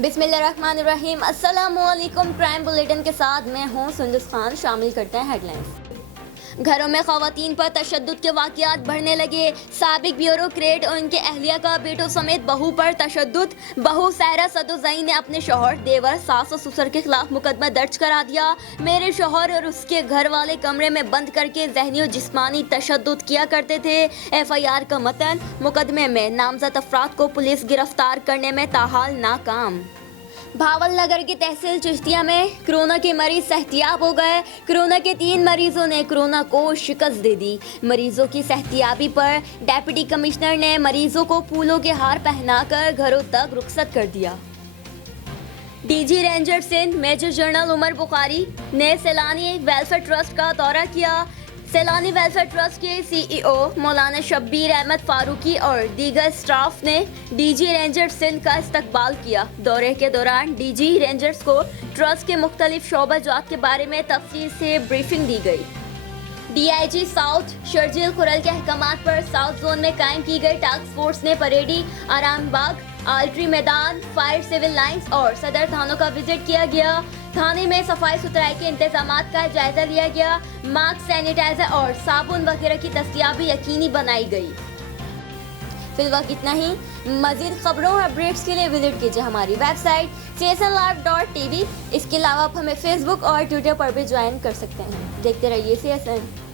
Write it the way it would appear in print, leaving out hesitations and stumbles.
बिस्मिल्लाहिर्रहमानिर्रहीम। अस्सलामुअलैकुम। Crime bulletin के साथ मैं हूँ सुंदस खान। शामिल करते हैं हेडलाइंस। घरों में ख़वातीन पर तशद्दुद के वाक़यात बढ़ने लगे। साबिक ब्यूरोक्रेट और उनके अहलिया का बेटों समेत बहू पर तशद्दुद। बहू सहरा सदोज़ई ने अपने शौहर, देवर, सास और ससुर के खिलाफ मुकदमा दर्ज करा दिया। मेरे शौहर और उसके घर वाले कमरे में बंद करके ज़हनी और जिस्मानी तशद्दुद किया करते थे। FIR का मतन, मुकदमे में नामजद अफराद को पुलिस गिरफ्तार करने में ताहाल नाकाम। भावल नगर की तहसील चिश्तिया में कोरोना के मरीज सेहतियाब हो गए। कोरोना के 3 मरीजों ने कोरोना को शिकस्त दे दी। मरीजों की सेहतियाबी पर डेप्यूटी कमिश्नर ने मरीजों को फूलों के हार पहनाकर घरों तक रुखसत कर दिया। DG ranger Sindh major general Umar Bukhari ने सैलानी वेलफेयर ट्रस्ट का दौरा किया। सैलानी वेलफेयर ट्रस्ट के CEO मौलाना शब्बीर अहमद फारूकी और दीगर स्टाफ ने DG रेंजर सिंध का इस्तकबाल किया। दौरे के दौरान DG रेंजर्स को ट्रस्ट के मुख्तलिफ शोबा-जात के बारे में तफसील से ब्रीफिंग दी गई। DIG साउथ शर्जील खुरल के अहकामात पर साउथ जोन में कायम की गई टास्क फोर्स ने परेडी, आरामबाग, आल्ट्री मैदान, फायर सिविल लाइंस और सदर थानों का विजिट किया गया। थाने में सफाई सुथराई के इंतजामात का जायजा लिया गया। मास्क, सैनिटाइजर और साबुन वगैरह की दस्तयाबी यकीनी बनाई गई। फिलहाल इतना ही। मजीद खबरों और अपडेट्स के लिए विजिट कीजिए हमारी वेबसाइट csnlive.tv। इसके अलावा आप हमें फेसबुक और ट्विटर पर भी ज्वाइन कर सकते हैं। देखते रहिए CSN।